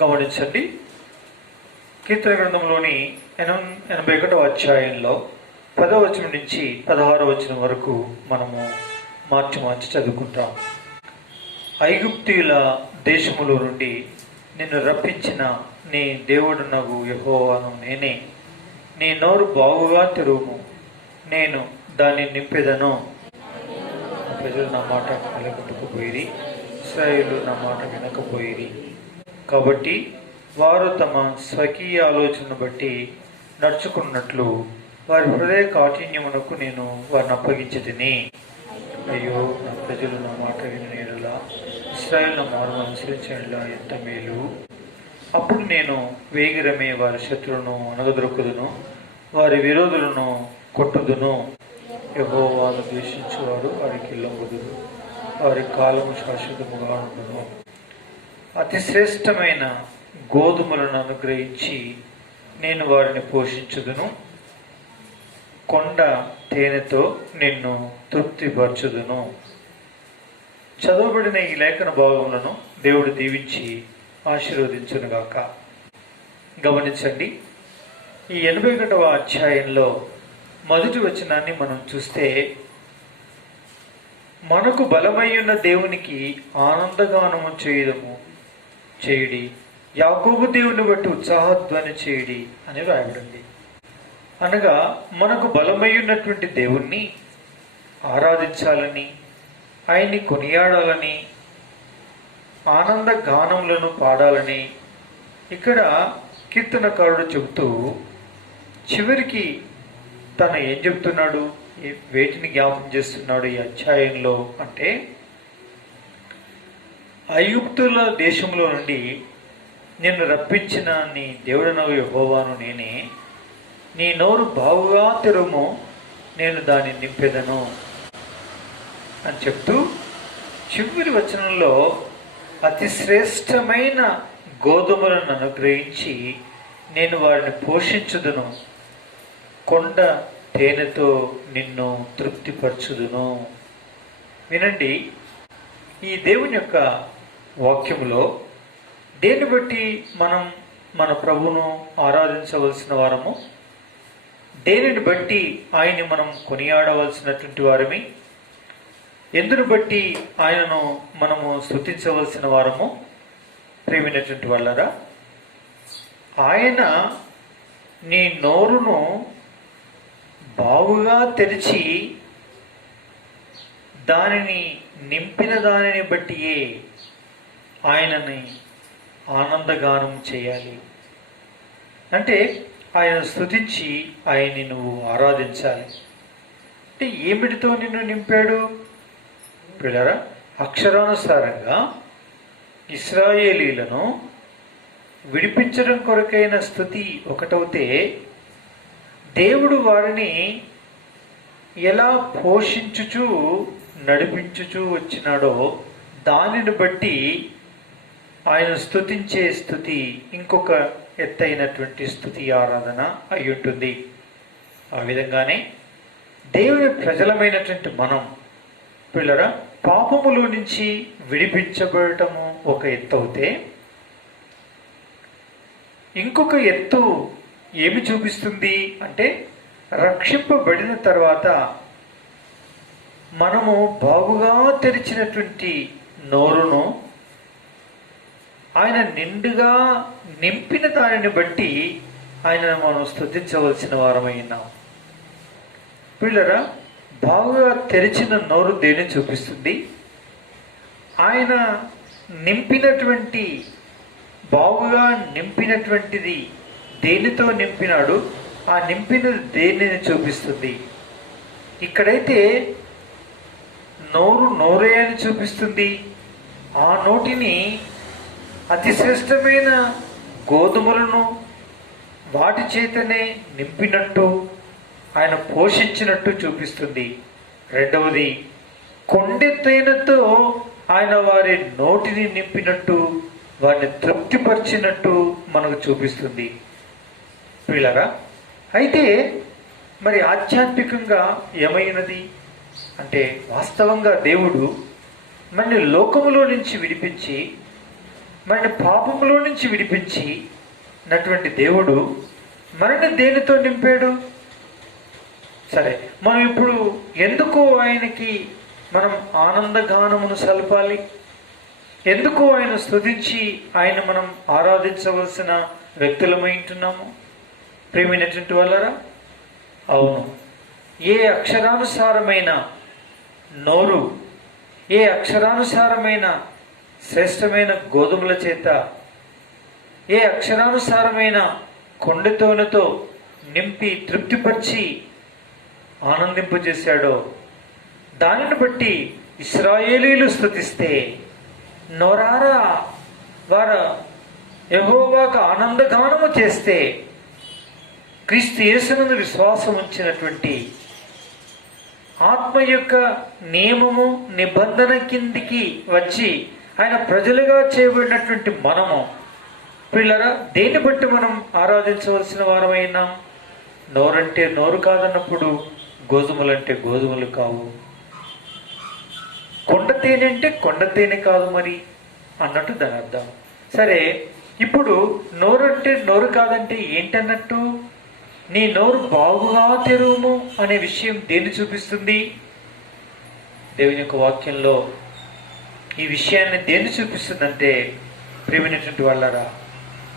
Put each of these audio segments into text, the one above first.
గమనించండి. కీర్తన గ్రంథంలోని 81వ అధ్యాయంలో 10వ వచనం నుంచి 16వ వచనం వరకు మనము మార్చి చదువుకుంటాం. ఐగుప్తీయుల దేశములో నుండి నిన్ను రప్పించిన నీ దేవుడునగు యెహోవాను నేనే. నీ నోరు బాగుగా తెరువుము, నేను దాన్ని నింపెదను. ప్రజలు నా మాట నిలబెట్టుకుపోయిరి, ఇశ్రాయేలు నా మాట వినకపోయిరి. కాబట్టి వారు తమ స్వకీయ ఆలోచనను బట్టి నడుచుకున్నట్లు వారి హృదయ కాఠిన్యమునకు నేను వారిని అప్పగించితిని. అయ్యో, నా ప్రజలు నా మాట వినేలా, ఇశ్రాయేలు నా మార్గం అనుసరించేలా ఎంత మేలు. అప్పుడు నేను వేగిరమే వారి శత్రువును అనగదొరుకుదును, వారి విరోధులను కొట్టుదును. యెహోవాను ద్వేషించువారు వారికి లొంగుదురు, వారి కాలము శాశ్వతముగా ఉండును. అతి శ్రేష్టమైన గోధుమలను అనుగ్రహించి నేను వారిని పోషించుదును. కొండ తేనెతో నిన్ను తృప్తిపరచుదును. చదవబడిన ఈ లేఖన భాగములను దేవుడు దీవించి ఆశీర్వదించునుగాక. గమనించండి, ఈ 81వ అధ్యాయంలో మొదటి వచనాన్ని మనం చూస్తే, మనకు బలమయ్యున్న దేవునికి ఆనందగానము చేయుడి, యాకోబు దేవుని బట్టి ఉత్సాహధ్వని చేయుడి అని రాయబడింది. అనగా మనకు బలమయ్యున్నటువంటి దేవుణ్ణి ఆరాధించాలని, ఆయన్ని కొనియాడాలని, ఆనంద గానములను పాడాలని ఇక్కడ కీర్తనకారుడు చెబుతూ చివరికి తను ఏం చెప్తున్నాడు, వేటిని జ్ఞాపకం చేస్తున్నాడు ఈ అధ్యాయంలో అంటే, ఐగుప్తుల దేశంలో నుండి నిన్ను రప్పించిన నీ దేవుడనగు యెహోవాను నేనే. నీ నోరు బాగుగా తెరుము, నేను దాన్ని నింపెదను అని చెప్తూ చివరి వచనంలో అతి శ్రేష్టమైన గోధుమలను అనుగ్రహించి నేను వారిని పోషించుదును, కొండ తేనెతో నిన్ను తృప్తిపరచుదును. వినండి, ఈ దేవుని యొక్క వాక్యములో దేన్ని బట్టి మనం మన ప్రభువును ఆరాధించవలసిన వారము, దేనిని బట్టి ఆయన్ని మనం కొనియాడవలసినటువంటి వారమి, ఎందును బట్టి ఆయనను మనము స్తుతించవలసిన వారము, ప్రేమైనటువంటి వాళ్ళరా, ఆయన నీ నోరును బాగుగా తెరిచి దానిని నింపిన దానిని బట్టియే ఆయనని ఆనందగానం చేయాలి. అంటే ఆయన స్తుతించి ఆయన్ని నువ్వు ఆరాధించాలి. అంటే ఏమిటితో నిన్ను నింపాడు పిల్లరా? అక్షరానుసారంగా ఇశ్రాయేలీలను విడిపించడం కొరకైన స్తుతి ఒకటవుతే, దేవుడు వారిని ఎలా పోషించుచు నడిపించుచూ వచ్చినాడో దానిని బట్టి ఆయన స్తుతించే స్తుతి ఇంకొక ఎత్తైనటువంటి స్తుతి ఆరాధన అయి ఉంటుంది. ఆ విధంగానే దేవుని ప్రజలమైనటువంటి మనం పిల్లరా, పాపములో నుంచి విడిపించబడటము ఒక ఎత్తు అవుతే, ఇంకొక ఎత్తు ఏమి చూపిస్తుంది అంటే, రక్షింపబడిన తర్వాత మనము బాగుగా తెరిచినటువంటి నోరును ఆయన నిండుగా నింపిన దానిని బట్టి ఆయనను మనం స్తుతించవలసిన వారమై ఉన్నాం. పిల్లరా, బాగుగా తెరిచిన నోరు దేని చూపిస్తుంది? ఆయన నింపినటువంటి, బాగుగా నింపినటువంటిది దేనితో నింపినాడు, ఆ నింపినది దేనిని చూపిస్తుంది? ఇక్కడైతే నోరే అని చూపిస్తుంది. ఆ నోటిని అతి శ్రేష్టమైన గోధుమలను వాటి చేతనే నింపినట్టు, ఆయన పోషించినట్టు చూపిస్తుంది. రెండవది, కొండెత్తైనతో ఆయన వారి నోటిని నింపినట్టు, వారిని తృప్తిపరిచినట్టు మనకు చూపిస్తుంది. పిల్లరా, అయితే మరి ఆధ్యాత్మికంగా ఏమైనది అంటే, వాస్తవంగా దేవుడు మనల్ని లోకములో నుంచి విడిపించి మనని పాపంలో నుంచి విడిపించినటువంటి దేవుడు మనని దేనితో నింపాడు? సరే, మనం ఇప్పుడు ఎందుకు ఆయనకి మనం ఆనందగానమును సలపాలి? ఎందుకు ఆయన స్తుతించి ఆయన మనం ఆరాధించవలసిన వ్యక్తులమై ఉంటున్నాము? ప్రియమైనటువంటి వాళ్ళరా, అవును, ఏ అక్షరానుసారమైన నోరు, ఏ అక్షరానుసారమైన శ్రేష్టమైన గోధుమల చేత, ఏ అక్షరానుసారమైన కొండతోనతో నింపి తృప్తిపరిచి ఆనందింపజేశాడో దానిని బట్టి ఇశ్రాయేలీలు స్తుతిస్తే, నోరారా వారు యెహోవాకు ఆనందగానము చేస్తే, క్రీస్తు యేసునందు విశ్వాసం ఉంచినటువంటి ఆత్మ యొక్క నియమము నిబంధన కిందికి వచ్చి ఆయన ప్రజలుగా చేయబడినటువంటి మనము పిల్లరా, దేన్ని బట్టి మనం ఆరాధించవలసిన వారమైనాం? నోరంటే నోరు కాదన్నప్పుడు గోధుమలంటే గోధుమలు కావు, కొండ తేనె అంటే కొండ తేనె కాదు మరి అన్నట్టు దాని అర్థం. సరే, ఇప్పుడు నోరంటే నోరు కాదంటే ఏంటన్నట్టు? నీ నోరు బాగుగా తెరువుము అనే విషయం దేన్ని చూపిస్తుంది? దేవుని యొక్క వాక్యంలో ఈ విషయాన్ని దేన్ని చూపిస్తుందంటే, ప్రియమైనటువంటి వాళ్ళరా,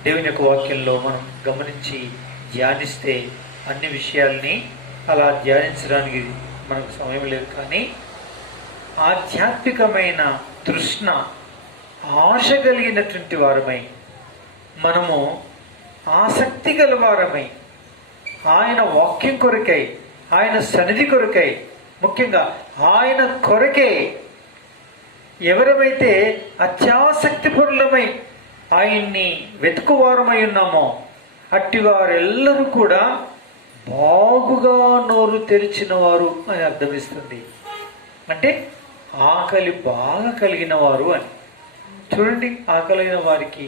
దేవుని యొక్క వాక్యంలో మనం గమనించి ధ్యానిస్తే అన్ని విషయాల్ని అలా ధ్యానించడానికి మనకు సమయం లేదు, కానీ ఆధ్యాత్మికమైన తృష్ణ, ఆశ కలిగినటువంటి వారమై, మనము ఆసక్తి గల వారమై, ఆయన వాక్యం కొరకై, ఆయన సన్నిధి కొరకై, ముఖ్యంగా ఆయన కొరకై ఎవరమైతే అత్యాసక్తి పరులమై ఆయన్ని వెతుకువారమై ఉన్నామో అట్టి వారెల్లరూ కూడా బాగుగా నోరు తెరిచిన వారు అని అర్థమిస్తుంది. అంటే ఆకలి బాగా కలిగిన వారు అని. చూడండి, ఆకలిగిన వారికి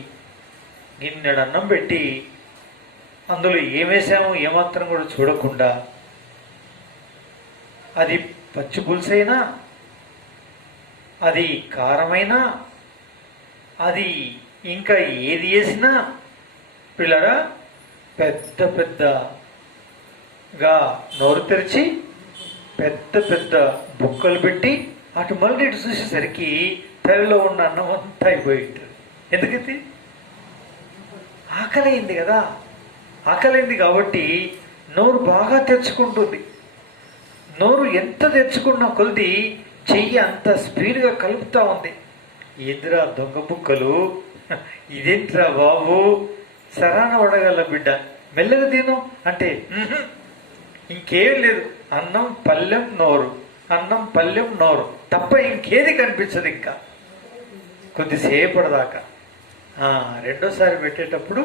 గిన్నెడు అన్నం పెట్టి అందులో ఏమేసామో ఏమాత్రం కూడా చూడకుండా, అది పచ్చి పులుసైనా, అది కారమైనా, అది ఇంకా ఏది వేసినా పిల్లరా పెద్ద పెద్దగా నోరు తెరిచి పెద్ద పెద్ద బుక్కలు పెట్టి అటు మళ్ళీ ఇటు చూసేసరికి తల్లిలో ఉన్న అన్నం అంతా అయిపోయి ఉంటుంది. ఎందుకైతే ఆకలైంది కదా, ఆకలైంది కాబట్టి నోరు బాగా తెరుచుకుంటుంది. నోరు ఎంత తెరుచుకున్న కొద్ది చెయ్యి అంత స్పీడ్గా కలుపుతూ ఉంది. ఏందిరా దొంగ బుక్కలు, ఇదేంట్రా బాబు, సరాన వడగల బిడ్డ, మెల్లగా తిను అంటే ఇంకేం లేదు, అన్నం పల్లెం నోరు, అన్నం పల్లెం నోరు తప్ప ఇంకేది కనిపించదు. ఇంకా కొద్దిసేపటిదాకా రెండోసారి పెట్టేటప్పుడు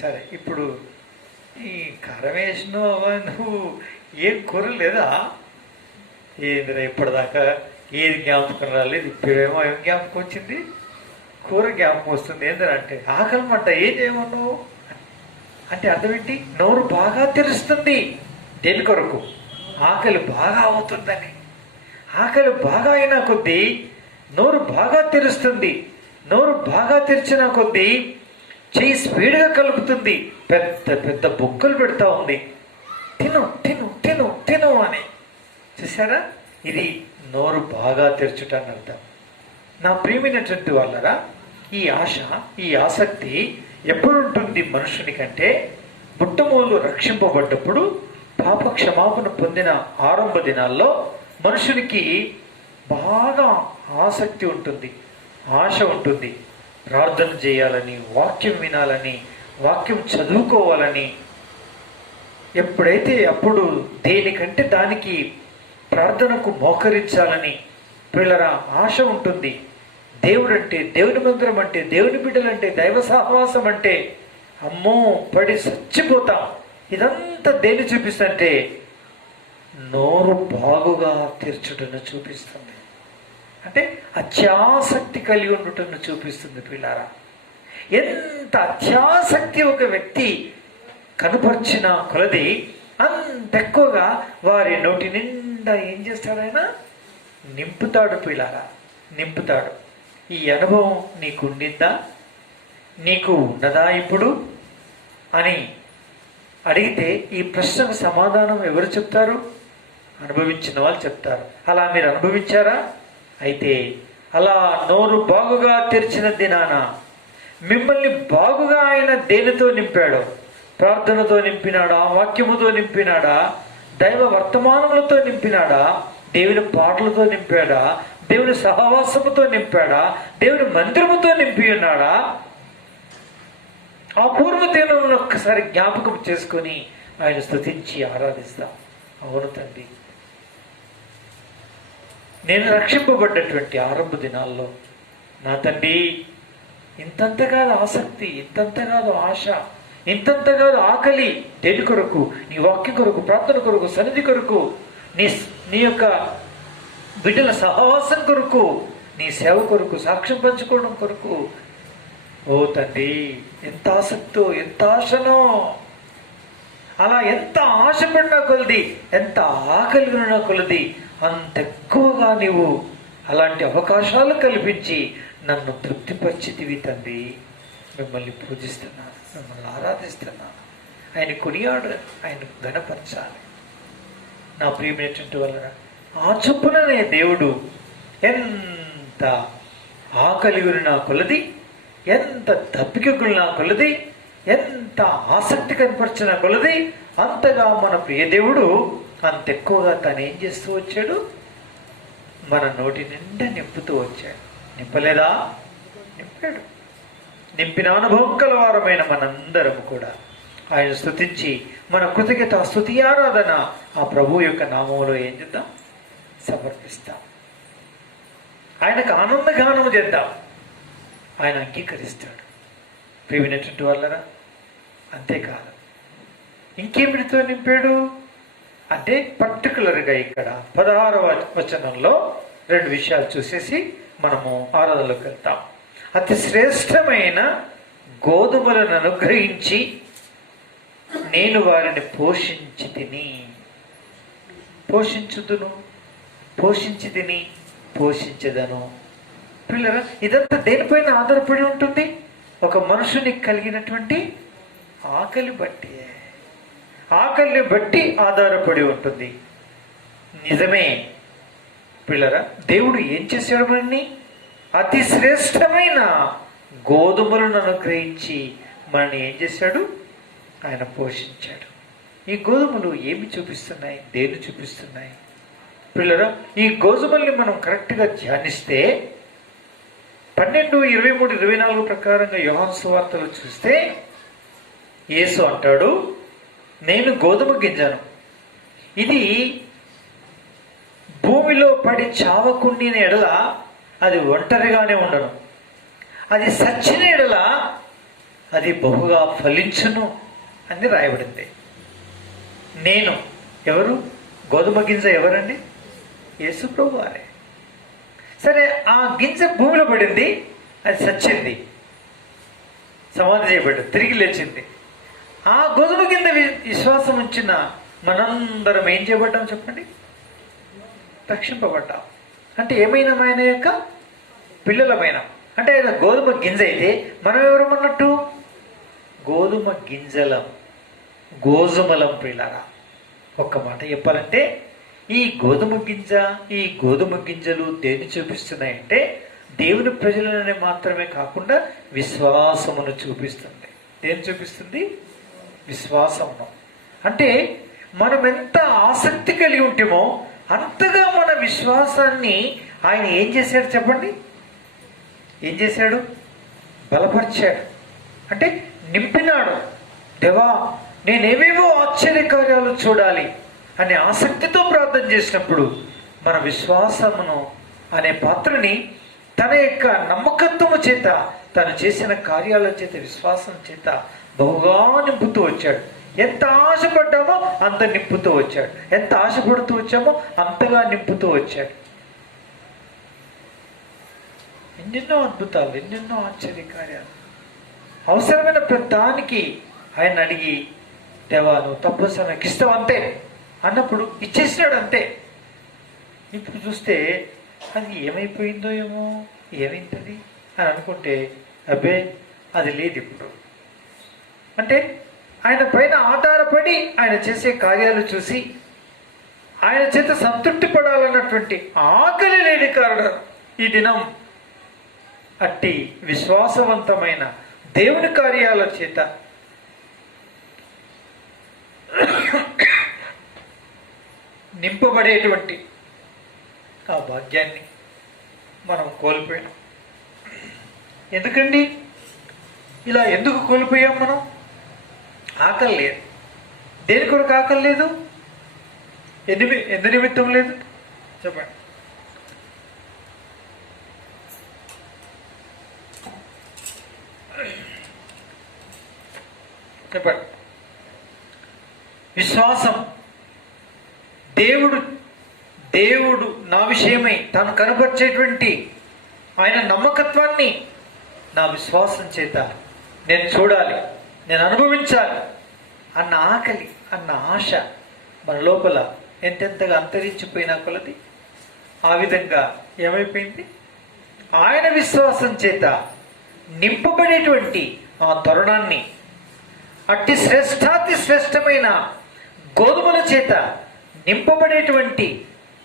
సరే ఇప్పుడు ఈ కారం వేసినావు, నువ్వు ఏం కూర లేదా, ఏందిరా ఇప్పటిదాకా ఏది జ్ఞాపకం రాలేదు, ఇప్పుడేమో ఏం జ్ఞాపకం వచ్చింది, కూర జ్ఞాపకం వస్తుంది. ఏంటంటే ఆకలి మంట, ఏం చేయమన్నావు అంటే అర్థం ఏంటి? నోరు బాగా తెరుస్తుంది. దేని కొరకు? ఆకలి బాగా అవుతుందని. ఆకలి బాగా అయినా కొద్దీ నోరు బాగా తెరుస్తుంది. నోరు బాగా తెరిచిన కొద్దీ చెయ్యి స్పీడ్గా కలుపుతుంది, పెద్ద పెద్ద బొక్కలు పెడతా ఉంది, తిను తిను తిను తిను అని. చూసారా, ఇది నోరు బాగా తెరచుటాన్ని అర్థం. నా ప్రియమైనటువంటి వాళ్ళరా, ఈ ఆశ, ఈ ఆసక్తి ఎప్పుడు ఉంటుంది మనుషునికంటే పుట్టమూలు రక్షింపబడ్డప్పుడు, పాప క్షమాపణ పొందిన ఆరంభ దినాల్లో మనుషునికి బాగా ఆసక్తి ఉంటుంది, ఆశ ఉంటుంది. ప్రార్థన చేయాలని, వాక్యం వినాలని, వాక్యం చదువుకోవాలని, ఎప్పుడైతే అప్పుడు దేనికంటే దానికి ప్రార్థనకు మోకరించాలని పిల్లల ఆశ ఉంటుంది. దేవుడు అంటే, దేవుని మందిరం అంటే, దేవుని బిడ్డలంటే, దైవ సహవాసం అంటే అమ్మో పడి చచ్చిపోతాం. ఇదంతా దేన్ని చూపిస్తుంటే నోరు బాగుగా తెరచుటను చూపిస్తుంది. అంటే అత్యాసక్తి కలిగి ఉండటను చూపిస్తుంది. పిల్లారా, ఎంత అత్యాసక్తి ఒక వ్యక్తి కనుపరిచిన కొలది అంత ఎక్కువగా వారి నోటి నిండా ఏం చేస్తాడు? ఆయన నింపుతాడు. పిల్లారా, నింపుతాడు. ఈ అనుభవం నీకు ఉండిందా, నీకు ఉన్నదా ఇప్పుడు అని అడిగితే ఈ ప్రశ్నకు సమాధానం ఎవరు చెప్తారు? అనుభవించిన వాళ్ళు చెప్తారు. అలా మీరు అనుభవించారా? అయితే అలా నోరు బాగుగా తెరిచిన దినాన మిమ్మల్ని బాగుగా ఆయన దేనితో నింపాడు? ప్రార్థనతో నింపినాడా? వాక్యముతో నింపినాడా? దైవ వర్తమానములతో నింపినాడా? దేవుని పాటలతో నింపాడా? దేవుని సహవాసముతో నింపాడా? దేవుని మందిరముతో నింపి ఉన్నాడా? ఆ పూర్వ దినములను ఒక్కసారి జ్ఞాపకం చేసుకొని ఆయన స్తుతించి ఆరాధిస్తాం. అవును తండ్రి, నేను రక్షింపబడ్డటువంటి ఆరంభ దినాల్లో నా తండ్రి ఇంతంత కాదు ఆసక్తి, ఇంతంత కాదు ఆశ, ఇంతంత కాదు ఆకలి. దేని కొరకు? నీ వాక్యం కొరకు, ప్రార్థన కొరకు, సన్నిధి కొరకు, నీ యొక్క బిడ్డల సహవాసం కొరకు, నీ సేవ కొరకు, సాక్ష్యం పంచుకోవడం కొరకు. ఓ తండ్రి, ఎంత ఆసక్తో, ఎంత ఆశనో! అలా ఎంత ఆశపడినా కొలది, ఎంత ఆకలి ఉన్నా కొలది, అంత ఎక్కువగా నీవు అలాంటి అవకాశాలు కల్పించి నన్ను తృప్తిపరిచితివి తండ్రి. మిమ్మల్ని పూజిస్తున్నాను, మిమ్మల్ని ఆరాధిస్తున్నాను. ఆయన కొనియాడు, ఆయన ఘనపరచాలి. నా ప్రియమైనటువంటి వల్ల ఆ చొప్పుననే దేవుడు ఎంత ఆకలి ఉన్నా కొలది, ఎంత దప్పికగున్నా కొలది, ఎంత ఆసక్తి కనపరిచిన కొలది, అంతగా మన ప్రియదేవుడు అంత ఎక్కువగా తను ఏం చేస్తూ వచ్చాడు? మన నోటి నిండా నింపుతూ వచ్చాడు. నింపలేదా? నింపాడు. నింపిన అనుభవం కలవారమైన మనందరం కూడా ఆయన స్తుతించి మన కృతజ్ఞత స్తుతి ఆరాధన ఆ ప్రభు యొక్క నామంలో ఏం చేద్దాం? సమర్పిస్తాం. ఆయనకు ఆనందగానం చేద్దాం. ఆయన అంగీకరిస్తాడు. ప్రియమైనటువంటి వాళ్ళరా, అంతేకాదు ఇంకేమిటితో నింపాడు అంటే పర్టికులర్గా ఇక్కడ 16వ వచనంలో 2 విషయాలు చూసేసి మనము ఆరాధనలోకి వెళ్తాం. అతి శ్రేష్టమైన గోధుమలను అనుగ్రహించి నేను వారిని పోషించి తిని, పోషించుదును, పోషించి తిని, పోషించదను. పిల్లరా, ఇదంతా దేనిపైన ఆధారపడి ఉంటుంది? ఒక మనుషునికి కలిగినటువంటి ఆకలి బట్టి, ఆకలిని బట్టి ఆధారపడి ఉంటుంది. నిజమే పిల్లరా, దేవుడు ఏం చేశాడు? మనని అతి శ్రేష్టమైన గోధుమలను అనుగ్రహించి మనని ఏం చేశాడు? ఆయన పోషించాడు. ఈ గోధుమలు ఏమి చూపిస్తున్నాయి? దేన్ని చూపిస్తున్నాయి? పిల్లరా, ఈ గోధుమల్ని మనం కరెక్ట్గా ధ్యానిస్తే 12, 23, 24 ప్రకారంగా యోహాను సువార్తలు చూస్తే యేసు అంటాడు, నేను గోధుమ గింజను, ఇది భూమిలో పడి చావకుండిన ఎడల అది ఒంటరిగానే ఉండను, అది సచ్చిన ఎడల అది బహుగా ఫలించును అని రాయబడింది. నేను ఎవరు? గోధుమ గింజ ఎవరండి? యేసు ప్రభు వారే. సరే, ఆ గింజ భూమిలో పడింది, అది చచ్చింది, సమాధి చేయబడింది, తిరిగి లేచింది. ఆ గోధుమ కింద విశ్వాసం ఉంచిన మనందరం ఏం చేయబడ్డాం చెప్పండి? రక్షింపబడ్డాం. అంటే ఏమైనా ఆయన యొక్క పిల్లలమైన, అంటే ఆయన గోధుమ గింజ అయితే మనం ఎవరమన్నట్టు? గోధుమ గింజలం, గోధుమలం. పిల్లరా, ఒక్క మాట చెప్పాలంటే ఈ గోధుమ గింజ, ఈ గోధుమ గింజలు దేన్ని చూపిస్తున్నాయంటే దేవుని ప్రజలనే మాత్రమే కాకుండా విశ్వాసమును చూపిస్తుంది. దేన్ని చూపిస్తుంది? విశ్వాసమును. అంటే మనం ఎంత ఆసక్తి కలిగి ఉంటామో అంతగా మన విశ్వాసాన్ని ఆయన ఏం చేశాడు చెప్పండి? ఏం చేశాడు? బలపరిచాడు. అంటే నింపినాడు. దేవా, నేనేవేవో ఆశ్చర్యకార్యాలు చూడాలి అనే ఆసక్తితో ప్రార్థన చేసినప్పుడు మన విశ్వాసమును అనే పాత్రని తన యొక్క నమ్మకత్వము చేత, తను చేసిన కార్యాల చేత, విశ్వాసం చేత బహుగా నింపుతూ వచ్చాడు. ఎంత ఆశపడ్డామో అంత నింపుతూ వచ్చాడు. ఎంత ఆశపడుతూ వచ్చామో అంతగా నింపుతూ వచ్చాడు. ఎన్నెన్నో అద్భుతాలు, ఎన్నెన్నో ఆశ్చర్యకార్యాలు. అవసరమైన ప్రతిదానికి ఆయన అడిగి, దేవా నువ్వు తప్పనిసరి నాకు ఇస్తావు అంతే అన్నప్పుడు ఇచ్చేసినాడు అంతే. ఇప్పుడు చూస్తే అది ఏమైపోయిందో ఏమో, ఏమైంది అని అనుకుంటే అబ్బే అది లేదు ఇప్పుడు. అంటే ఆయన పైన ఆధారపడి ఆయన చేసే కార్యాలు చూసి ఆయన చేత సంతృప్తి పడాలన్నటువంటి ఆకలి లేని కారణం ఈ దినం అట్టి విశ్వాసవంతమైన దేవుని కార్యాల చేత నింపబడేటువంటి ఆ భాగ్యాన్ని మనం కోల్పోయాం. ఎందుకండి ఇలా ఎందుకు కోల్పోయాం మనం? ఆకలి లేదు. దేని కొరకు ఆకలి లేదు? ఎందు నిమిత్తం లేదు చెప్పండి. చెప్పండి. విశ్వాసం దేవుడు నా విషయమై తాను కనపరిచేటువంటి ఆయన నమ్మకత్వాన్ని నా విశ్వాసం చేత నేను చూడాలి, నేను అనుభవించాలి అన్న ఆకలి, అన్న ఆశ మన లోపల ఎంతెంతగా అంతరించిపోయినా కొలది ఆ విధంగా ఏమైపోయింది? ఆయన విశ్వాసం చేత నింపబడేటువంటి ఆ తరుణాన్ని, అట్టి శ్రేష్టాతి శ్రేష్టమైన గోధుమల చేత నింపబడేటువంటి,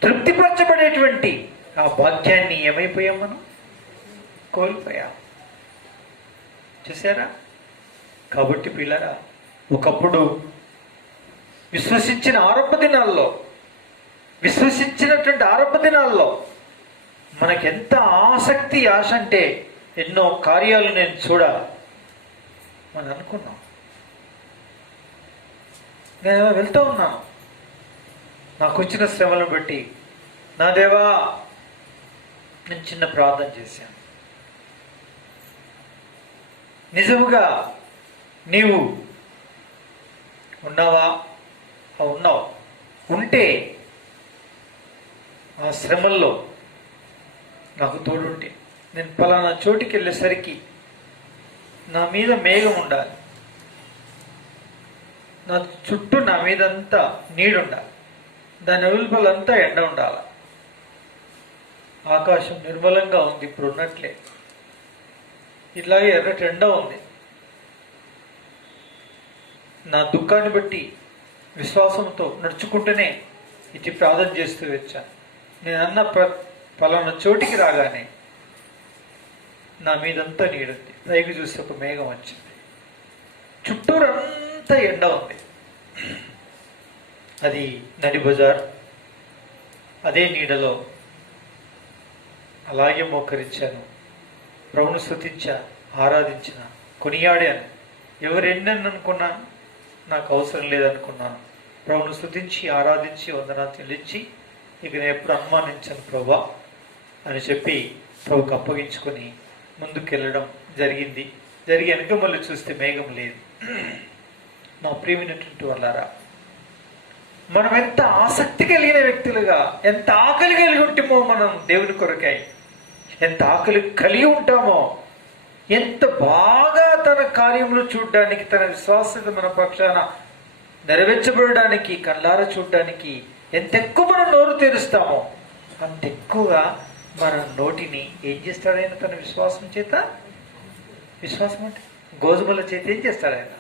తృప్తిపరచబడేటువంటి ఆ భాగ్యాన్ని ఏమైపోయాం మనం? కోల్పోయాం. చూసారా? కాబట్టి పిల్లరా, ఒకప్పుడు విశ్వసించినటువంటి ఆరంభ దినాల్లో మనకెంత ఆసక్తి, ఆశ అంటే ఎన్నో కార్యాలు నేను చూడాలి మనం అనుకున్నాం. నేను వెళ్తూ ఉన్నాను, నాకు వచ్చిన శ్రమలను బట్టి, నా దేవా నేను చిన్న ప్రార్థన చేశాను. నిజముగా నీవు ఉన్నావా? ఉన్నావు. ఉంటే ఆ శ్రమల్లో నాకు తోడుంటే, నేను పలానా చోటికి వెళ్ళేసరికి నా మీద మేఘం ఉండాలి, నా చుట్టూ నా మీదంతా నీడుండాలి, దాని వెలుపలంతా ఎండ ఉండాలి, ఆకాశం నిర్మలంగా ఉంది ఇప్పుడు ఉన్నట్లే, ఇట్లాగే ఎర్రటి ఎండ ఉంది. నా దుఃఖాన్ని బట్టి విశ్వాసంతో నడుచుకుంటూనే ఇది ప్రార్థన చేస్తూ వచ్చాను. నేను అన్న పలానా చోటికి రాగానే నా మీదంతా నీడుంది, పైకి చూస్తే ఒక మేఘం వచ్చింది, చుట్టూరంతా ఎండ ఉంది. అది నడి బజార్. అదే నీడలో అలాగే మోకరించాను, ప్రభువును స్తుతించా, ఆరాధించిన, కొనియాడాను. ఎవరెన్నని అనుకున్నాను, నాకు అవసరం లేదనుకున్నాను. ప్రభువును స్తుతించి, ఆరాధించి, వందనాలు చెల్లించి, ఇక నేను ఎప్పుడు అనుమానించాను ప్రభా అని చెప్పి ప్రభుకి అప్పగించుకొని ముందుకెళ్ళడం జరిగింది. జరిగి వెనక మళ్ళీ చూస్తే మేఘం లేదు. నా ప్రియమైనటువంటి వాళ్ళారా, మనం ఎంత ఆసక్తి కలిగిన వ్యక్తులుగా, ఎంత ఆకలి కలిగి ఉంటామో మనం దేవుని కొరకై, ఎంత ఆకలి కలిగి ఉంటామో, ఎంత బాగా తన కార్యములు చూడడానికి, తన విశ్వాసత మన పక్షాన నెరవేర్చబడడానికి, కళ్ళారా చూడడానికి ఎంత ఎక్కువ మనం నోరు తెరుస్తామో అంత ఎక్కువగా మన నోటిని ఏం చేస్తాడు ఆయన? తన విశ్వాసం చేత, విశ్వాసం అంటే గోధుమల చేత ఏం చేస్తాడు ఆయన?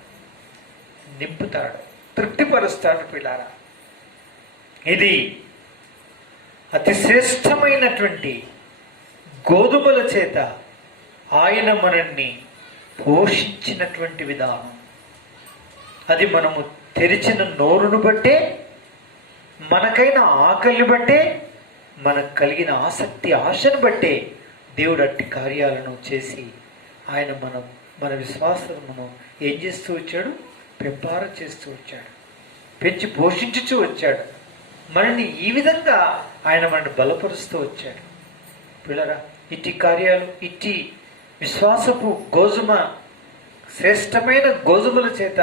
నింపుతాడు, తృప్తిపరుస్తాడు. పిల్లారా, ఇది అతి శ్రేష్టమైనటువంటి గోధుమల చేత ఆయన మనల్ని పోషించినటువంటి విధానం. అది మనము తెరిచిన నోరును బట్టే, మనకైన ఆకలిని బట్టే, మనకు కలిగిన ఆసక్తి, ఆశను బట్టే దేవుడు అట్టి కార్యాలను చేసి ఆయన మన విశ్వాసం మనం ఏం చేస్తూ వచ్చాడు? పెంపార చేస్తూ వచ్చాడు, పెంచి పోషించుతూ వచ్చాడు. మనల్ని ఈ విధంగా ఆయన మనల్ని బలపరుస్తూ వచ్చాడు. పిల్లరా, ఇట్టి కార్యాలు, ఇట్టి విశ్వాసపు గోధుమ, శ్రేష్టమైన గోధుమల చేత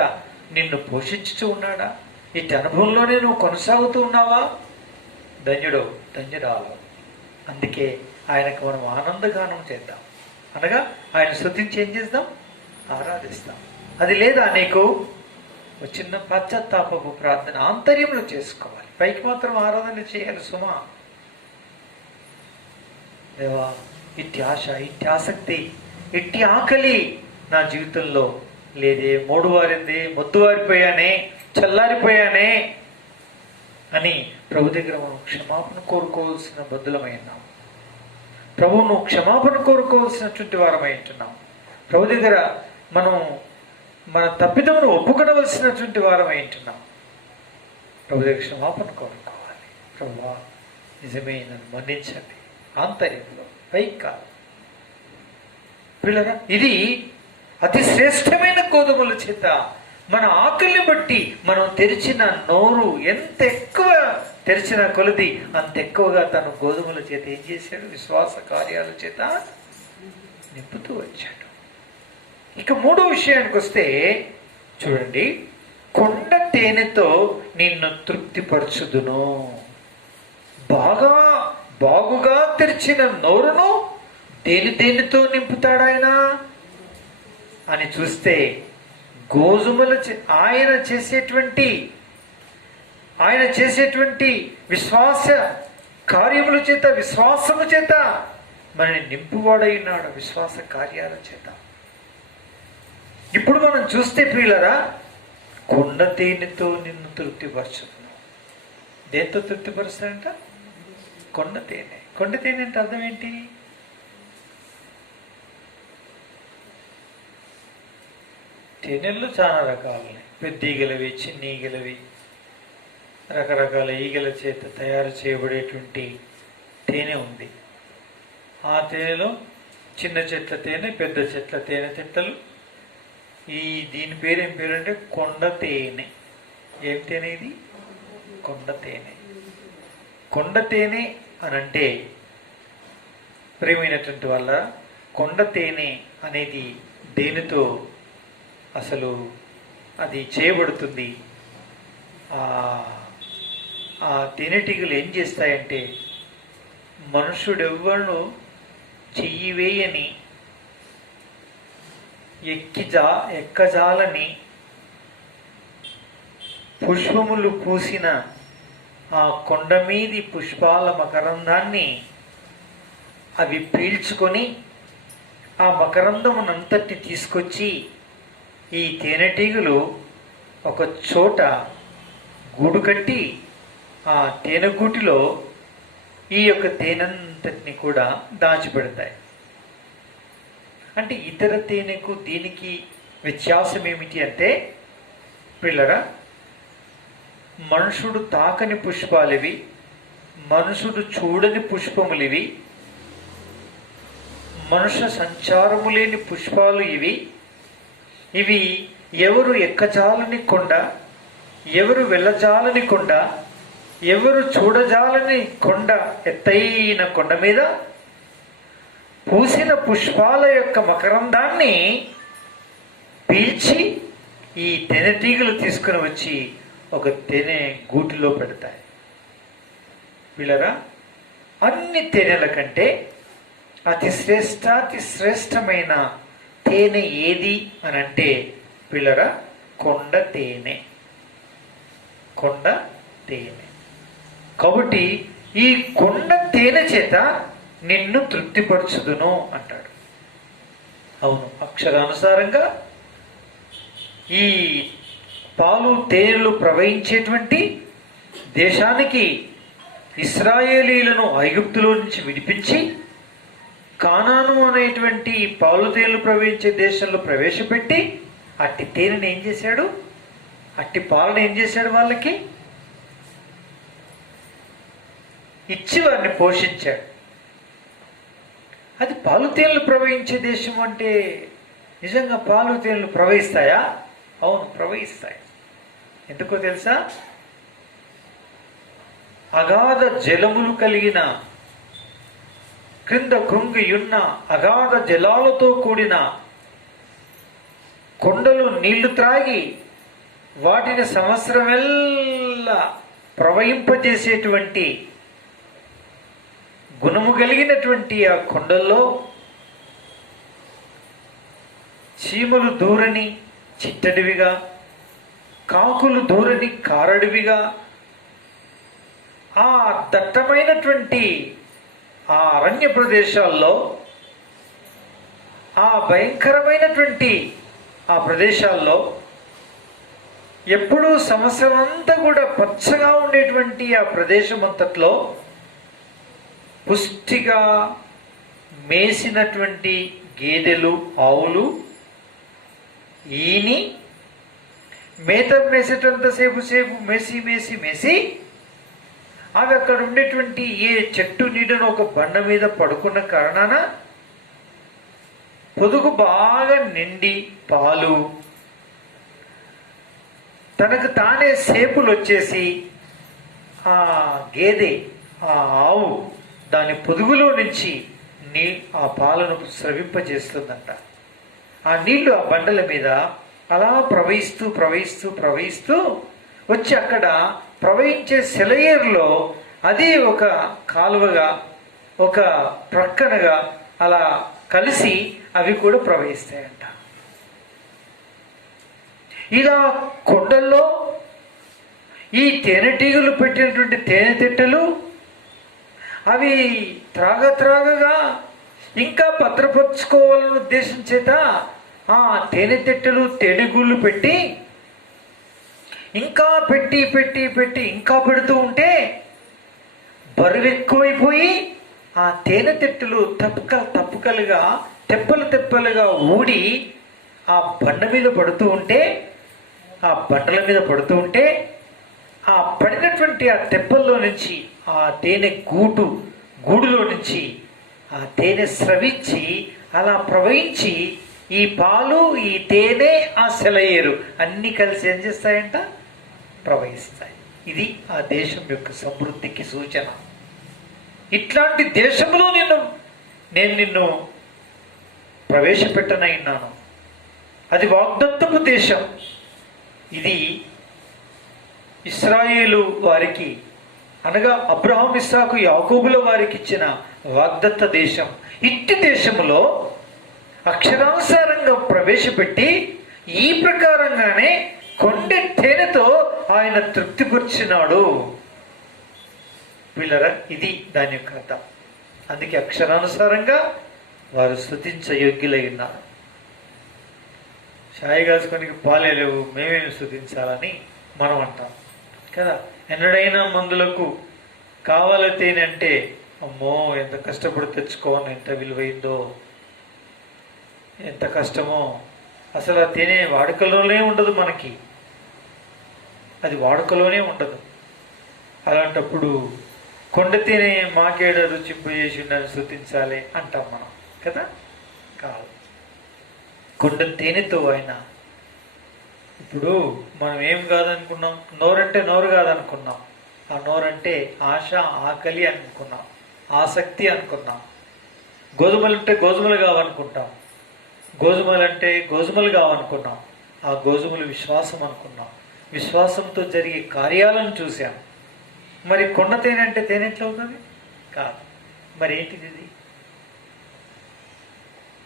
నిన్ను పోషించుతూ ఉన్నాడా? ఇట్టి అనుభవంలోనే నువ్వు కొనసాగుతూ ఉన్నావా? ధన్యుడు, ధన్యురాలు. అందుకే ఆయనకు మనం ఆనందగానం చేద్దాం, అనగా ఆయన స్తుతించి ఏం చేద్దాం? ఆరాధిస్తాం. అది లేదా నీకు చిన్న పశ్చాత్తాపపు ప్రార్థన ఆంతర్యంలో చేసుకోవాలి, పైకి మాత్రం ఆరాధన చేయాలి. సుమా, దేవా ఇట్టి ఆశ, ఇట్టి ఆసక్తి, ఇట్టి ఆకలి నా జీవితంలో లేదే, మూడువారింది, మొద్దువారిపోయానే, చల్లారిపోయానే అని ప్రభు దగ్గర మనం క్షమాపణ కోరుకోవాల్సిన బద్దులమై ఉన్నాం. ప్రభువును క్షమాపణ కోరుకోవాల్సినటువంటి వారమై ఉంటున్నాం. ప్రభు దగ్గర మనం మన తప్పిదమును ఒప్పుకొనవలసినటువంటి వారమై ఉంటున్నాం. ప్రభు దగ్గర క్షమాపణ కోరుకోవాలి. ప్రభువా, నిజమే, నన్ను మన్నించండి, ఆంతర్యంలో, పైకి కాదు. పిల్లరా, ఇది అతి శ్రేష్టమైన గోధుమల చేత మన ఆకలిని బట్టి మనం తెరిచిన నోరు ఎంత ఎక్కువ తెరిచిన కొలది అంత ఎక్కువగా తను గోధుమల చేత ఏం చేశాడు? విశ్వాస కార్యాల చేత నింపుతూ వచ్చాడు. ఇక మూడో విషయానికి వస్తే చూడండి, కొండ తేనెతో నిన్ను తృప్తిపరచుదును. బాగుగా తెరిచిన నోరును దేనితో నింపుతాడు ఆయన అని చూస్తే, గోధుమల ఆయన చేసేటువంటి విశ్వాస కార్యముల చేత, విశ్వాసము చేత మనని నింపువాడైనాడు, విశ్వాస కార్యాల చేత. ఇప్పుడు మనం చూస్తే ప్రియులరా, కొండ తేనెతో నిన్ను తృప్తిపరచును. దేంతో తృప్తిపరుస్తాడంట? కొండ తేనె. కొండ తేనె అంటే అర్థం ఏంటి? తేనెల్లో చాలా రకాలు ఉన్నాయి. పెద్ద ఈగలవి, చిన్న ఈగలవి, రకరకాల ఈగల చేత తయారు చేయబడేటువంటి తేనె ఉంది. ఆ తేనెలో చిన్న చెట్ల తేనె, పెద్ద చెట్ల తేనె తిట్టలు. దీని పేరేం పేరు అంటే కొండ తేనె. ఏం తేనె ఇది? కొండ తేనె. కొండ తేనె అని అంటే ప్రియమైనటువంటి వల్ల, కొండ తేనె అనేది దేనితో అసలు అది చేయబడుతుంది? ఆ తేనెటీగలు ఏం చేస్తాయంటే, మనుషుడెవ్వరు చెయ్యి వేయని, ఎక్కజాలని పుష్పములు పూసిన ఆ కొండ మీది పుష్పాల మకరందాన్ని అవి పీల్చుకొని ఆ మకరందమునంతటిని తీసుకొచ్చి ఈ తేనెటీగలు ఒక చోట గూడు కట్టి ఆ తేనెగూటిలో ఈ యొక్క తేనెంతటిని కూడా దాచిపెడతాయి. అంటే ఇతర తేనెకు దీనికి వ్యత్యాసం ఏమిటి అంటే, పిల్లరా, మనుషుడు తాకని పుష్పాలివి, మనుషుడు చూడని పుష్పములివి, మనుష్య సంచారము లేని పుష్పాలు ఇవి ఎవరు ఎక్కజాలని కొండ, ఎవరు వెళ్ళజాలని కొండ, ఎవరు చూడజాలని కొండ, ఎత్తైన కొండ మీద పూసిన పుష్పాల యొక్క మకరందాన్ని పీల్చి ఈ తేనెటీగలు తీసుకుని వచ్చి ఒక తేనె గూటిలో పెడతాయి. పిల్లరా, అన్ని తేనెల కంటే అతి శ్రేష్టమైన తేనె ఏది అని అంటే పిల్లరా, కొండ తేనె. కొండ తేనె. కాబట్టి ఈ కొండ తేనె చేత నిన్ను తృప్తిపరచుదును అంటాడు. అవును, అక్షరానుసారంగా ఈ పాలు తేనెలు ప్రవహించేటువంటి దేశానికి ఇశ్రాయేలీలను ఐగుప్తులో నుంచి విడిపించి కానాను అనేటువంటి పాలు తేనెలు ప్రవహించే దేశంలో ప్రవేశపెట్టి అట్టి తేనెని ఏం చేశాడు? అట్టి పాలను ఏం చేశాడు? వాళ్ళకి ఇచ్చి వారిని పోషించాడు. అది పాలు తేనెలు ప్రవహించే దేశం అంటే నిజంగా పాలు తేనెలు ప్రవహిస్తాయా? అవును, ప్రవహిస్తాయి. ఎందుకో తెలుసా? అగాధ జలములు కలిగిన, క్రింద కృంగియున్న అగాధ జలాలతో కూడిన కొండలు నీళ్లు త్రాగి వాటిని సంవత్సరమెల్లా ప్రవహింపజేసేటువంటి గుణము కలిగినటువంటి ఆ కొండల్లో చీమలు దూరని చిట్టడివిగా, కాకులు దూరని కారడివిగా, ఆ దట్టమైనటువంటి ఆ అరణ్య ప్రదేశాల్లో ఆ భయంకరమైనటువంటి ఆ ప్రదేశాల్లో ఎప్పుడూ సంవత్సరం అంతా కూడా పచ్చగా ఉండేటువంటి ఆ ప్రదేశం అంతట్లో పుష్టిగా మేసినటువంటి గేదెలు, ఆవులు ఈని మేత మేసేటంతసేపు మేసి మేసి మేసి అవి అక్కడ ఉండేటువంటి ఏ చెట్టు నీడను ఒక బండ మీద పడుకున్న కారణాన పొదుగు బాగా నిండి పాలు తనకు తానే సేపులు వచ్చేసి ఆ గేదె, ఆ ఆవు దాని పొదుగులో నుంచి ఆ పాలను స్రవింపజేస్తుందంట. ఆ నీళ్లు ఆ బండల మీద అలా ప్రవహిస్తూ ప్రవహిస్తూ ప్రవహిస్తూ వచ్చి అక్కడ ప్రవహించే సెలయేరులో అది ఒక కాలువగా, ఒక ప్రక్కనగా అలా కలిసి అవి కూడా ప్రవహిస్తాయంట. ఇలా కొండల్లో ఈ తేనెటీగలు పెట్టినటువంటి తేనెతిట్టలు అవి త్రాగగా ఇంకా భద్రపరుచుకోవాలనే ఉద్దేశం చేత ఆ తేనెతిట్టలు తేనెగూళ్ళు పెట్టి ఇంకా పెట్టి పెట్టి పెట్టి ఇంకా పెడుతూ ఉంటే బరువు ఎక్కువైపోయి ఆ తేనెతిట్టలు తప్పుకలుగా తెప్పలుగా ఊడి ఆ బండ మీద పడుతూ ఉంటే, ఆ బండల మీద పడుతూ ఉంటే ఆ పడినటువంటి ఆ తెప్పల్లో నుంచి ఆ తేనె గూడులో నుంచి ఆ తేనె స్రవించి అలా ప్రవహించి ఈ పాలు, ఈ తేనె, ఆ సెలయేరు అన్నీ కలిసి ఏం చేస్తాయంట? ప్రవహిస్తాయి. ఇది ఆ దేశం యొక్క సమృద్ధికి సూచన. ఇట్లాంటి దేశంలో నేను నిన్ను ప్రవేశపెట్టనైనాను. అది వాగ్దత్తపు దేశం. ఇది ఇశ్రాయేలు వారికి, అనగా అబ్రహాం, ఇస్సాకు, యాకోబుల వారికి ఇచ్చిన వాగ్దత్త దేశం. ఇట్టి దేశంలో అక్షరానుసారంగా ప్రవేశపెట్టి ఈ ప్రకారంగానే కొండె తేనెతో ఆయన తృప్తిపరిచినాడు. వీళ్ళరా, ఇది దాని యొక్క అర్థం. అందుకే అక్షరానుసారంగా వారు స్తుతించ యోగ్యులై ఉన్నారు. షాయి కాసుకొని పాలే లేవు, మేమేమి స్తుతించాలని మనం అంటాం కదా. ఎన్నడైనా మందులకు కావాలి తేనె అంటే అమ్మో ఎంత కష్టపడి తెచ్చుకోవాలి, ఎంత విలువైందో, ఎంత కష్టమో. అసలు ఆ తేనె వాడుకలోనే ఉండదు, మనకి అది వాడుకలోనే ఉండదు. అలాంటప్పుడు కొండ తేనె మాకేడ రుచింపజేసి ఉండని స్తుతించాలి అంటాం మనం కదా. కాదు, కొండ తేనెతో ఆయన. ఇప్పుడు మనం ఏం కాదనుకున్నాం? నోరంటే నోరు కాదనుకున్నాం. ఆ నోరంటే ఆశ, ఆకలి అనుకున్నాం, ఆసక్తి అనుకున్నాం. గోధుమలు అంటే గోధుమలు కావనుకుంటాం, గోధుమలు అంటే గోధుమలు కావనుకున్నాం. ఆ గోధుమలు విశ్వాసం అనుకున్నాం. విశ్వాసంతో జరిగే కార్యాలను చూసాం. మరి కొండ తేనె అంటే తేనె ఎట్లా అవుతుంది? కాదు. మరి ఏంటిది ఇది?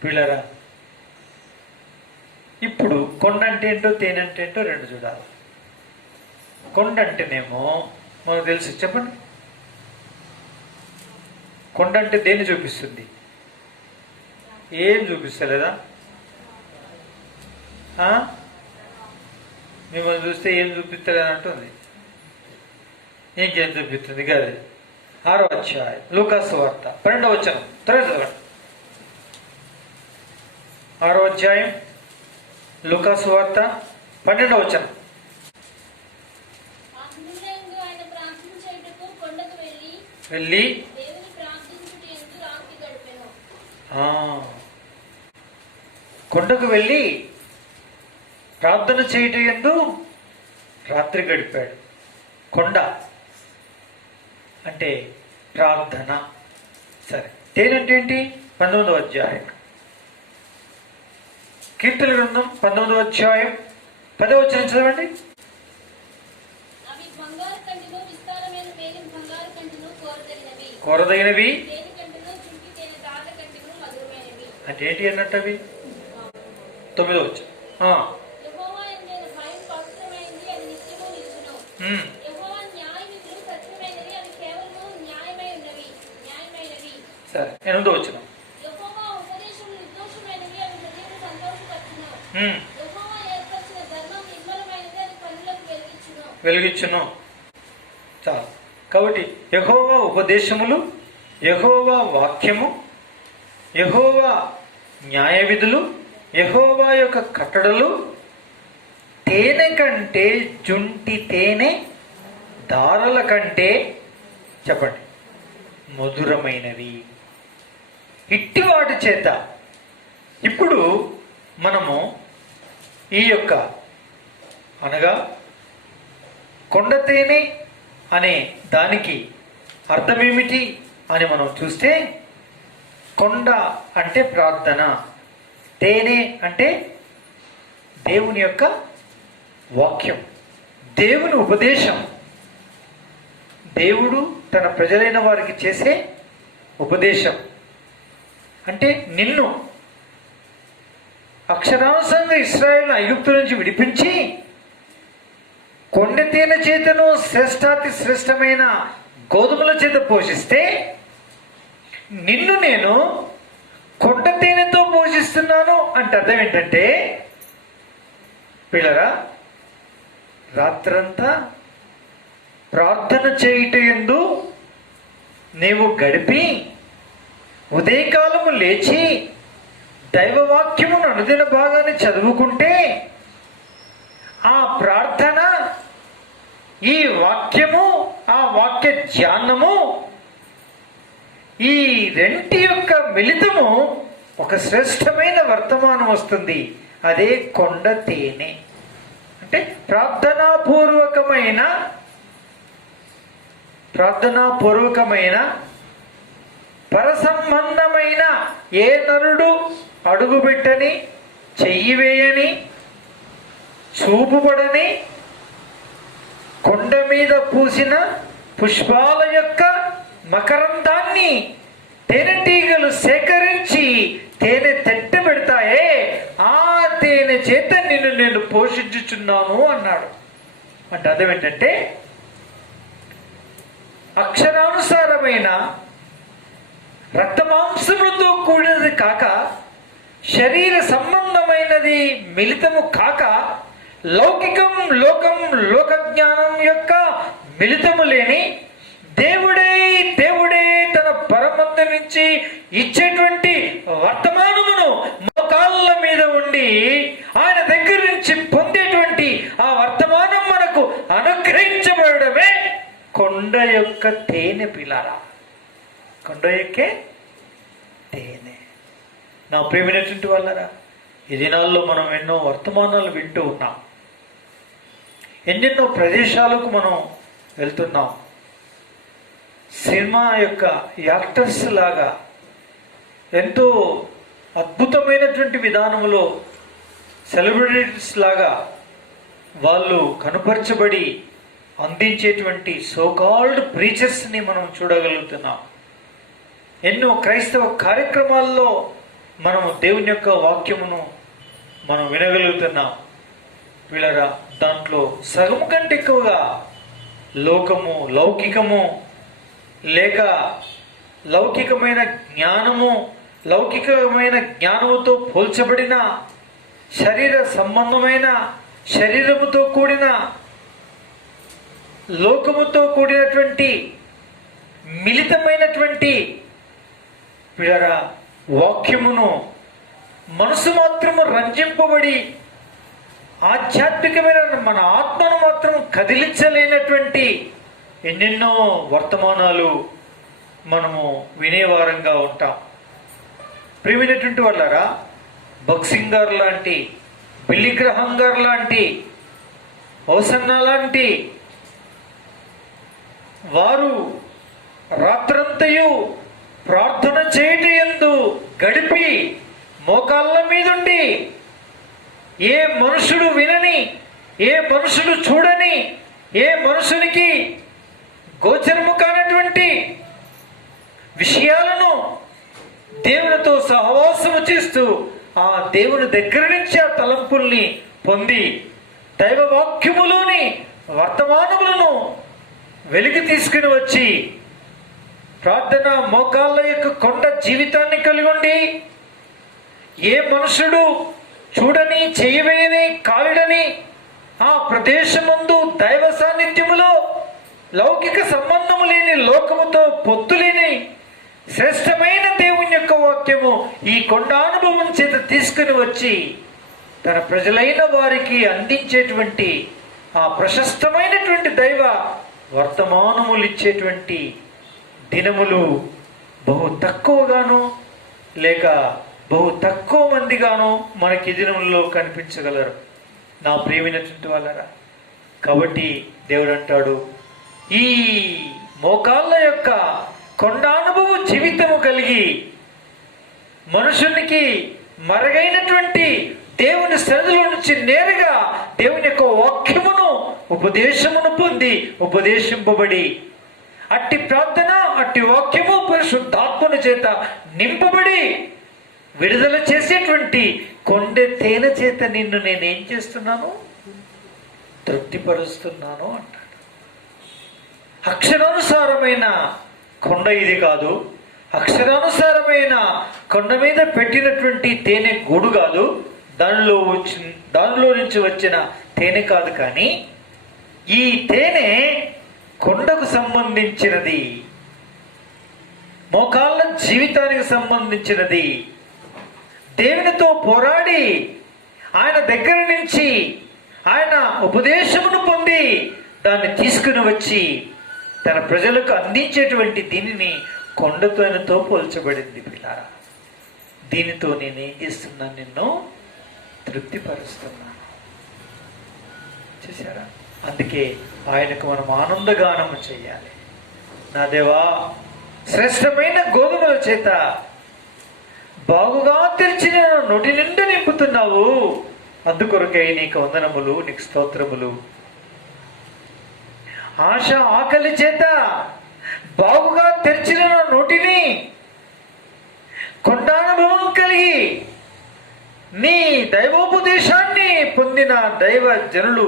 పిల్లరా, ఇప్పుడు కొండ అంటే ఏంటో, తేనె అంటే ఏంటో రెండు చూడాలి. కొండ అంటేనేమో మనకు తెలుసు. చెప్పండి, కొండ అంటే దేన్ని చూపిస్తుంది? ఏం చూపిస్తలేదా? మిమ్మల్ని చూస్తే ఏం చూపిస్తలేదని అంటుంది. ఇంకేం చూపిస్తుంది కదా? 6వ అధ్యాయం లూకాసు వార్త 12వ వచనం చదవండి. 6వ అధ్యాయం లూకాసు వార్త 12వ వచనం. వెళ్ళి కొండకు వెళ్ళి ప్రార్థన చేయటం యందు రాత్రి గడిపాడు. కొండ అంటే ప్రార్థన. సరే, తేనంటే ఏంటి? 19వ అధ్యాయం కీర్తన గ్రంథం 19వ అధ్యాయం 10వ వచనం చదవండి. కోరదగినవి అంటే ఏంటి అన్నట్టు అవి? 9వ వచనం. సరే, 8వ వచనం. వెలిగించును. చాలు. కాబట్టి యెహోవా ఉపదేశములు, యెహోవా వాక్యము, యెహోవా న్యాయ విధులు, యెహోవా యొక్క కట్టడలు తేనె కంటే, జుంటి తేనె దారల కంటే చెప్పండి మధురమైనవి. ఇట్టి వాటి చేత ఇప్పుడు మనము ఈ యొక్క అనగా కొండ తేనె అనే దానికి అర్థమేమిటి అని మనం చూస్తే, కొండ అంటే ప్రార్థన, తేనె అంటే దేవుని యొక్క వాక్యం, దేవుని ఉపదేశం, దేవుడు తన ప్రజలైన వారికి చేసే ఉపదేశం. అంటే నిన్ను అక్షరాంశంగా ఇశ్రాయేలును ఐగుప్తు నుంచి విడిపించి కొండ తేనె చేతను శ్రేష్టాతి శ్రేష్టమైన గోధుమల చేత పోషిస్తే, నిన్ను నేను కొండ తేనెతో పోషిస్తున్నాను అంటే అర్థం ఏంటంటే, పిల్లరా, రాత్రంతా ప్రార్థన చేయుటయందు నీవు గడిపి ఉదయకాలము లేచి దైవవాక్యమును అనుదిన భాగాన్ని చదువుకుంటే, ఆ ప్రార్థన, ఈ వాక్యము, ఆ వాక్య ధ్యానము, ఈ రెంటి యొక్క మిళితము ఒక శ్రేష్టమైన వర్తమానం వస్తుంది. అదే కొండ తేనె. అంటే ప్రార్థనాపూర్వకమైన పరసంబంధమైన ఏ నరుడు అడుగుపెట్టని, చెయ్యి వేయని, చూపుబడని, కొండ మీద పూసిన పుష్పాల యొక్క మకరందాన్ని తేనెటీగలు సేకరించి తేనె తెట్ట పెడతాయే, ఆ తేనె చేత నిన్ను నేను పోషించుచున్నాను అన్నాడు. అంటే అర్థం ఏంటంటే, అక్షరానుసారమైన రక్తమాంసములతో కూడినది కాక, శరీర సంబంధమైనది మిళితము కాక, లోక జ్ఞానం యొక్క మిళితము లేని దేవుడే తన పరమందు నుంచి ఇచ్చేటువంటి వర్తమానమును మోకాళ్ళ మీద ఉండి ఆయన దగ్గర నుంచి పొందేటువంటి ఆ వర్తమానం మనకు అనుగ్రహించబడమే కొండ యొక్క తేనె. పిల్లరా, కొండ ఎక్కే తేనె. నా ప్రియమైనటువంటి వాళ్ళరా, ఈ దినాల్లో మనం ఎన్నో వర్తమానాలు వింటూ ఉన్నాం, ఎన్నెన్నో ప్రదేశాలకు మనం వెళ్తున్నాం. సినిమా యొక్క యాక్టర్స్ లాగా ఎంతో అద్భుతమైనటువంటి విధానంలో సెలబ్రిటీస్ లాగా వాళ్ళు కనుపరచబడి అందించేటువంటి సోకాల్డ్ ప్రీచర్స్ని మనం చూడగలుగుతున్నాం. ఎన్నో క్రైస్తవ కార్యక్రమాల్లో మనము దేవుని యొక్క వాక్యమును మనం వినగలుగుతున్నాం. వీళ్ళరా, దాంట్లో సగం కంటే ఎక్కువగా లోకము, లౌకికము, లేక లౌకికమైన జ్ఞానముతో పోల్చబడిన శరీర సంబంధమైన, శరీరముతో కూడిన, లోకముతో కూడినటువంటి మిళితమైనటువంటి వీళ్ళరా వాక్యమును మనసు మాత్రము రంజింపబడి ఆధ్యాత్మికమైన మన ఆత్మను మాత్రం కదిలించలేనటువంటి ఎన్నెన్నో వర్తమానాలు మనము వినేవారంగా ఉంటాం. ప్రియమైనటువంటి వాళ్ళారా, బక్సింగ్ గారు లాంటి, బిల్లీ గ్రహాం గారు లాంటి, హోసన్నా లాంటి వారు రాత్రంతయు ప్రార్థన చేయటయందు గడిపి మోకాళ్ళ మీదుండి ఏ మనుషుడు వినని, ఏ మనుషుడు చూడని, ఏ మనుషునికి గోచరము కానటువంటి విషయాలను దేవునితో సహవాసము చేస్తూ ఆ దేవుని దగ్గర నుంచి ఆ తలంపుల్ని పొంది దైవవాక్యములోని వర్తమానములను వెలికి తీసుకుని వచ్చి ప్రార్థన మోకాళ్ళ యొక్క కొండ జీవితాన్ని కలిగి ఉండి, ఏ మనుషుడు చూడని చేయవేయని కాలిడని ఆ ప్రదేశమందు దైవ సాన్నిధ్యములో లౌకిక సంబంధము లేని లోకముతో పొత్తు లేని శ్రేష్టమైన దేవుని యొక్క వాక్యము ఈ కొండానుభవం చేత తీసుకుని వచ్చి తన ప్రజలైన వారికి అందించేటువంటి ఆ ప్రశస్తమైనటువంటి దైవ వర్తమానములు ఇచ్చేటువంటి దినములు బహు తక్కువగాను లేక బహు తక్కువ మందిగాను మనకి దినములలో కనిపించగలరు నా ప్రియమైనటువంటి వాళ్ళరా. కాబట్టి దేవుడు అంటాడు, ఈ మోకాళ్ళ యొక్క కొండానుభవ జీవితము కలిగి మనుషునికి మరుగైనటువంటి దేవుని సన్నిధిలో నుంచి నేరుగా దేవుని యొక్క వాక్యమును ఉపదేశమును పొంది ఉపదేశింపబడి అట్టి ప్రార్థన అట్టి వాక్యము పరిశుద్ధాత్మను చేత నింపబడి విడుదల చేసేటువంటి కొండె తేనె చేత నిన్ను నేనేం చేస్తున్నాను, తృప్తిపరుస్తున్నాను అంటాడు. అక్షరానుసారమైన కొండ ఇది కాదు, అక్షరానుసారమైన కొండ మీద పెట్టినటువంటి తేనె గూడు కాదు, దానిలో నుంచి వచ్చిన తేనె కాదు. కానీ ఈ తేనె కొండకు సంబంధించినది, మోకాళ్ళ జీవితానికి సంబంధించినది. దేవునితో పోరాడి ఆయన దగ్గర నుంచి ఆయన ఉపదేశమును పొంది దాన్ని తీసుకుని వచ్చి తన ప్రజలకు అందించేటువంటి దీనిని కొండతోనతో పోల్చబడింది. పిల్లారా, దీనితో నేనేం చేస్తున్నాను, నిన్ను తృప్తిపరుస్తున్నాను. చూసారా? అందుకే ఆయనకు మనం ఆనందగానము చేయాలి. నా దేవా, శ్రేష్టమైన గోధుమల చేత బాగుగా తెరిచిన నోటి నిండా నింపుతున్నావు, అందుకొరకై నీకు వందనములు, నీకు స్తోత్రములు. ఆశ ఆకలి చేత బాగుగా తెరిచిన నోటిని కొండానుభవం కలిగి నీ దైవోపదేశాన్ని పొందిన దైవ జనులు,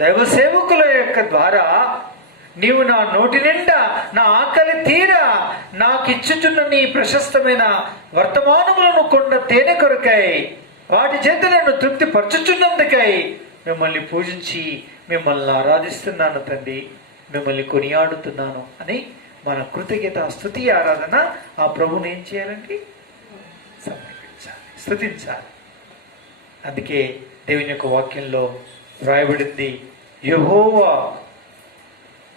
దైవ సేవకుల యొక్క ద్వారా నీవు నా నోటి నిండా నా ఆకలి తీరా నాకు ఇచ్చుచున్న నీ ప్రశస్తమైన వర్తమానములను కొండ తేనె కొరకై వాటి చేత నన్ను తృప్తి పరచుచున్నందుకై మిమ్మల్ని పూజించి మిమ్మల్ని ఆరాధిస్తున్నాను తండ్రి, మిమ్మల్ని కొనియాడుతున్నాను అని మన కృతజ్ఞత స్తుతి ఆరాధన ఆ ప్రభుని ఏం చేయాలండి, సమర్పించాలి, స్తుతించాలి. అందుకే దేవుని యొక్క వాక్యంలో వ్రాయబడింది, యెహోవా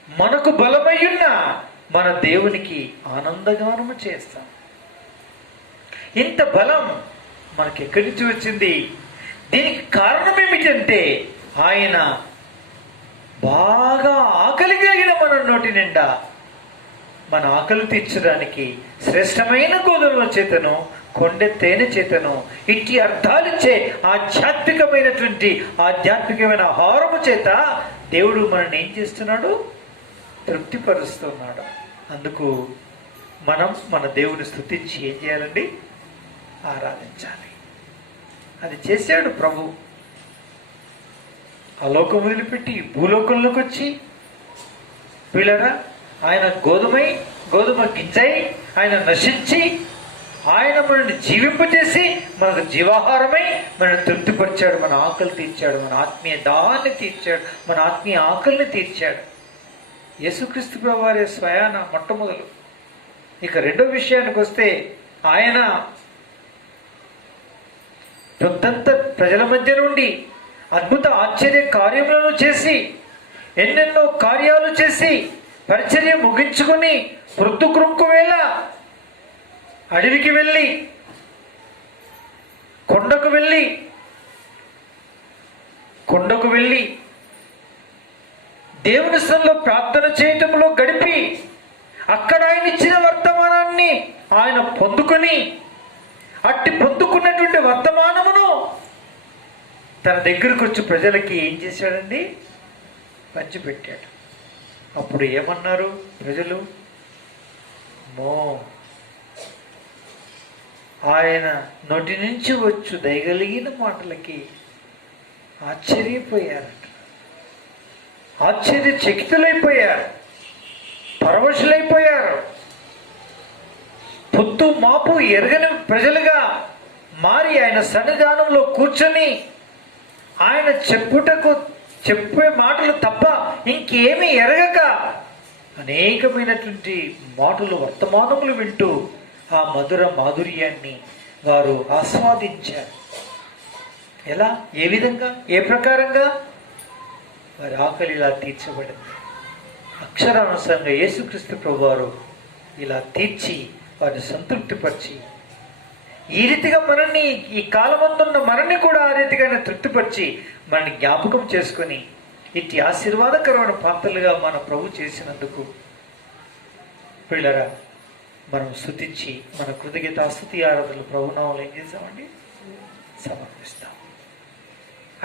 మనకు బలమయ్యున్న మన దేవునికి ఆనందగానము చేస్తాం. ఇంత బలం మనకి ఎక్కడి నుంచి వచ్చింది? దీనికి కారణం ఏమిటంటే ఆయన బాగా ఆకలి కలిగిన మన నోటి నిండా మన ఆకలి తీర్చడానికి శ్రేష్టమైన గోధుమల చేతను కొండె తేనె చేతను ఇట్టి అర్థాలిచ్చే ఆధ్యాత్మికమైన ఆహారము చేత దేవుడు మనల్ని ఏం చేస్తున్నాడు, తృప్తిపరుస్తున్నాడు. అందుకు మనం మన దేవుని స్తుతించి ఏం చేయాలండి, ఆరాధించాలి. అది చేశాడు ప్రభు. ఆ లోకం వదిలిపెట్టి భూలోకంలోకి వచ్చి వీళ్ళరా ఆయన గోధుమ గింజై ఆయన నశించి ఆయన మనల్ని జీవింపజేసి మనకు జీవాహారమై మనల్ని తృప్తిపరిచాడు, మన ఆకలి తీర్చాడు, మన ఆత్మీయ దాన్ని తీర్చాడు, మన ఆత్మీయ ఆకలిని తీర్చాడు. యేసుక్రీస్తు ప్రభువారే స్వయాన మొట్టమొదలు. ఇక రెండో విషయానికి వస్తే ఆయన రొద్దంత ప్రజల మధ్య నుండి అద్భుత ఆశ్చర్య కార్యములను చేసి ఎన్నెన్నో కార్యాలు చేసి పరిచర్య ముగించుకొని ప్రొద్దుకృంకు వేళ అడవికి వెళ్ళి కొండకు వెళ్ళి దేవుని సన్నిధిలో ప్రార్థన చేయటంలో గడిపి అక్కడ ఆయన ఇచ్చిన వర్తమానాన్ని ఆయన పొందుకొని అట్టి పొందుకున్నటువంటి వర్తమానమును తన దగ్గరకు వచ్చి ప్రజలకి ఏం చేశాడండి, పంచిపెట్టాడు. అప్పుడు ఏమన్నారు ప్రజలు? ఆయన నోటి నుంచి వచ్చు దయగలిగిన మాటలకి ఆశ్చర్యపోయారట, ఆశ్చర్యచకితులైపోయారు, పరవశులైపోయారు. పొత్తు మాపు ఎరగని ప్రజలుగా మారి ఆయన సన్నిధానంలో కూర్చొని ఆయన చెప్పే మాటలు తప్ప ఇంకేమీ ఎరగక అనేకమైనటువంటి మాటలు వర్తమానములు వింటూ ఆ మధుర మాధుర్యాన్ని వారు ఆస్వాదించారు. ఎలా, ఏ విధంగా, ఏ ప్రకారంగా? వారి ఆకలి ఇలా తీర్చబడింది. అక్షరానుసారంగా యేసుక్రీస్తు ప్రభువారు ఇలా తీర్చి వారిని సంతృప్తిపరిచి, ఈ రీతిగా మనల్ని, ఈ కాలమందున్న మనల్ని కూడా ఆ రీతిగానే తృప్తిపరిచి మనల్ని జ్ఞాపకం చేసుకొని ఇట్టి ఆశీర్వాదకరమైన పాత్రలుగా మన ప్రభు చేసినందుకు పిల్లరా మనం స్తుతించి మన కృతజ్ఞతాస్తుతి ఆరాధనలు ప్రభునామములో ఏం చేస్తామండి? సమర్పిస్తాం.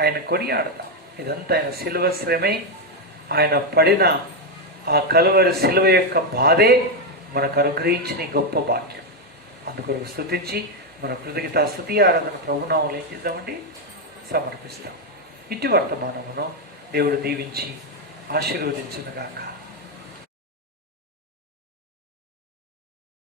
ఆయన కొనియాడతాం. ఇదంతా ఆయన శిలువ శ్రమే, ఆయన పడిన ఆ కలువరి శిలువ యొక్క బాధే మనకు అనుగ్రహించిన గొప్ప భాగ్యం. అందుకొరకు స్తుతించి మన కృతజ్ఞతాస్తుతి ఆరాధన ప్రభునామములో ఏం చేద్దామండి? సమర్పిస్తాం. ఇటు వర్తమానమును దేవుడు దీవించి ఆశీర్వదించునుగాక.